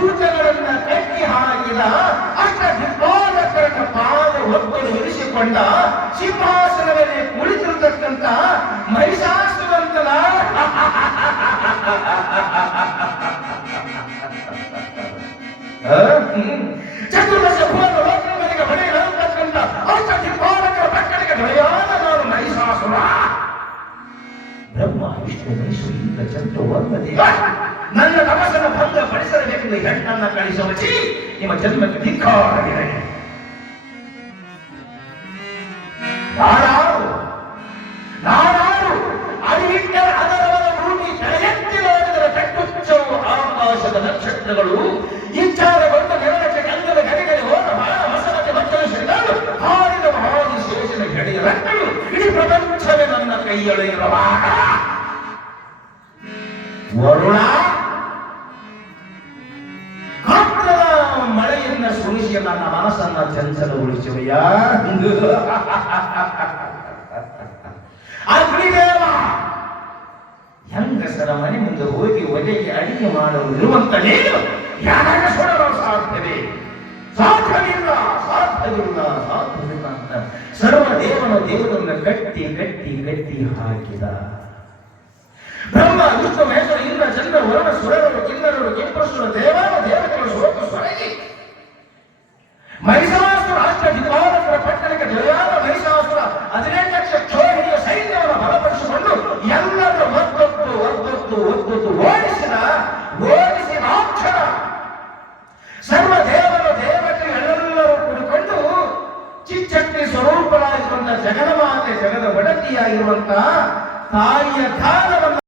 ಭೂತಗಳನ್ನ ಕಟ್ಟಿ ಹಾಕಿದ ಅಷ್ಟ ದಿಬ್ಬಾಲಕರನ್ನ ಪಾದ ಒತ್ತಲು ಇರಿಸಿಕೊಂಡ ಸಿಂಹಾಸನ ಮೇಲೆ ಕುಳಿತಿರತಕ್ಕಂತ ಮಹಿಷಾಸುರಂತನ ಚತುರ್ವಶ ಭುವನ ಲೋಕಗಳಿಗೆ ಅಷ್ಟ ನಾನು ಮಹಿಷಾಸುರ. ಬ್ರಹ್ಮ ಇಷ್ಟು ಮೈಸೂರಿಂದ ಚಂದ್ರ ನನ್ನ ತಪಸ್ಸನ್ನು ಭಂಗ ಪಡಿಸಲೇಕೆಂದು ಹೆಣ್ಣನ್ನ ಕಳಿಸುವ ನಿಮ್ಮ ಜನ್ಮಕ್ಕೆ ಧಿಕ್ಕಾರವಿದೆ ನಾನಾರು ನಾನಾರು ಅರಿವಿಟ್ಟರೆ ಅದರವರ ಭೂಮಿ ಕಟ್ಟುಚ್ಚವು ಆಕಾಶದ ನಕ್ಷತ್ರಗಳು ನೆರಳಕ್ಕೆ ಗಂಧದ ಗಡಿಗಳಿಗೆ ಹೋದ ಹಾರಿದ ಮಹಾದಿಶೇಷನ ಗಡಿಯ ಇಡೀ ಪ್ರಪಂಚವೇ ನನ್ನ ಕೈಯೊಳಗಿರುವಾಗ ವರುಣ ಮಳೆಯನ್ನ ಸುಳಿಸಿ ನನ್ನ ಮನಸ್ಸನ್ನ ಚಂಚಲಗೊಳಿಸುವಯ್ಯ ಅಗ್ನಿದೇವ ಹೆಂಗಸರ ಮನೆ ಮುಂದೆ ಹೋಗಿ ಒಲೆಗೆ ಅಡಿಗೆ ಮಾಡಲು ಇರುವಂತ ನೀನು ಯಾರಾಗ ಸುಡಲು ಸಾಧ್ಯವೇ? ಸಾಧ್ಯವಿಲ್ಲ ಸಾಧ್ಯವಿಲ್ಲ ಸಾಧ್ಯವಿಲ್ಲ ಅಂತ ಸರ್ವ ದೇವನ ದೇವರನ್ನ ಕಟ್ಟಿ ಕಟ್ಟಿ ಕಟ್ಟಿ ಹಾಕಿದ. ಬ್ರಹ್ಮ ಅದೃಷ್ಟ ಮಹೇಶ್ವರ, ಇಂದ್ರ, ಚಂದ್ರ, ವರ್ಣ, ಸುರರು ಕಿನ್ನರರು ಕೆಂಪಸುರ ದೇವತೆಗಳು ಶೋಕ ಮೈಸಾಸುರ ರಾಷ್ಟ್ರ ವಿದ್ವಾಂಸರ ಪಟ್ಟಣಕ್ಕೆ ನಿಲಯಾದ ಮಹಿಷಾಸುರ ಲಕ್ಷ ಕ್ಷೋಹಿಣಿಯ ಸೈನ್ಯವನ್ನು ಬಲಪಡಿಸಿಕೊಂಡು ಎಲ್ಲರೂ ಒದ್ದೊತ್ತು ಒದ್ದೊತ್ತು ಒದ್ದೊತ್ತು ಓಡಿಸಿದ, ಓಡಿಸಿ ರಾಕ್ಷರ. ಸರ್ವ ದೇವರ ದೇವತೆಗಳೆಲ್ಲರೂ ಕುಡಿಕೊಂಡು ಚಿಚ್ಚಟ್ಟಿ ಜಗದ ಒಡತಿಯಾಗಿರುವಂತಹ ತಾಯಿಯ ಕಾಲವನ್ನು